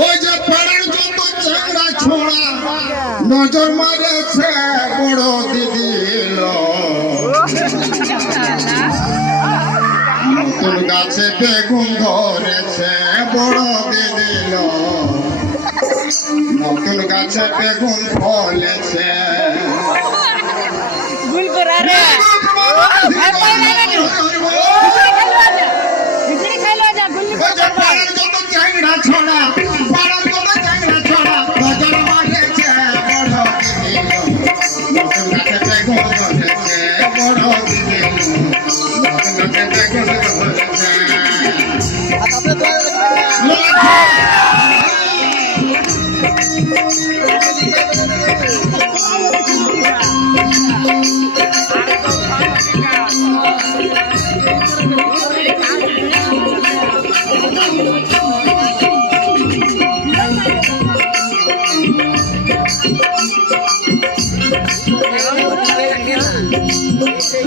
ওই যে পাড়ার যত চাংড়া ছোড়া নজর মারেছে বড় দিদি নতুন গাছে বেগুন ধরেছে বড় দিদি নতুন গাছে বেগুন ফলেছে ছড়া পাড়ার যত চাংড়া ছড়া নজর মারেছে বড় দিদি নতুন গাছে বেগুন ধরেছে বড় দিদি নতুন গাছে বেগুন ধরেছে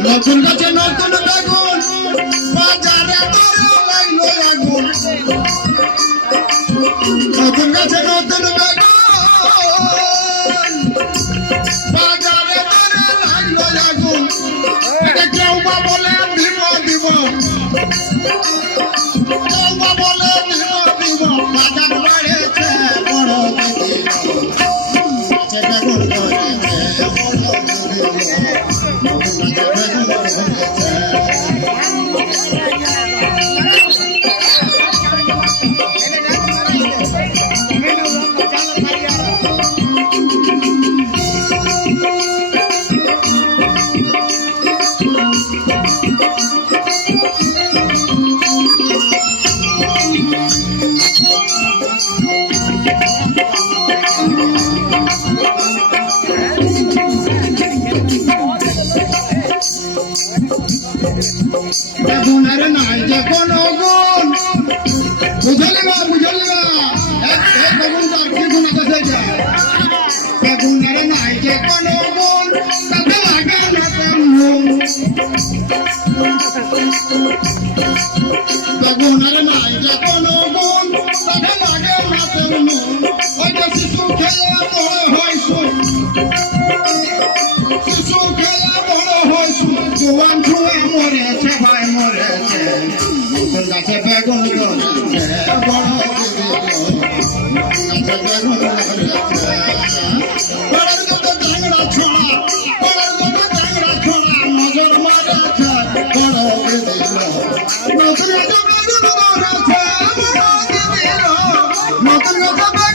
নতুন গাছে নতুন বেগুন বাজারে ধরে লাগলো আগুন নতুন গাছে নতুন বেগুন বাজারে ধরে লাগলো আগুন এটা কেউ বা বলে দিব দিব কেউ বা বলে দিব দিব বাজার বাড়েছে বড় দিদি গাছে বেগুন ধরেছে বড় দিদি বেগুনের নাই যে কোনো গুণ বুঝলি না বেগুনটার কি গুণ আছে বেগুনের নাই যে কোনো গুণ তাতে লাগে না তেমন বেগুনের নাই যে কোনো গুণ তাতে লাগে না তেমন ওই যে শিশু খেলে বড় হয়েছে শিশু খেলে বড় হয়েছে জোয়ান ছুঁয়ে মরেছে ভাই মরেছে নতুন গাছে বেগুন ধরেছে বড় দিদি গাছে বেগুন ধরেছে পাড়ার যত চাংড়া ছড়া নজর মারেছে বড় দিদি নতুন গাছে বেগুন ধরেছে বড় দিদি নতুন গাছে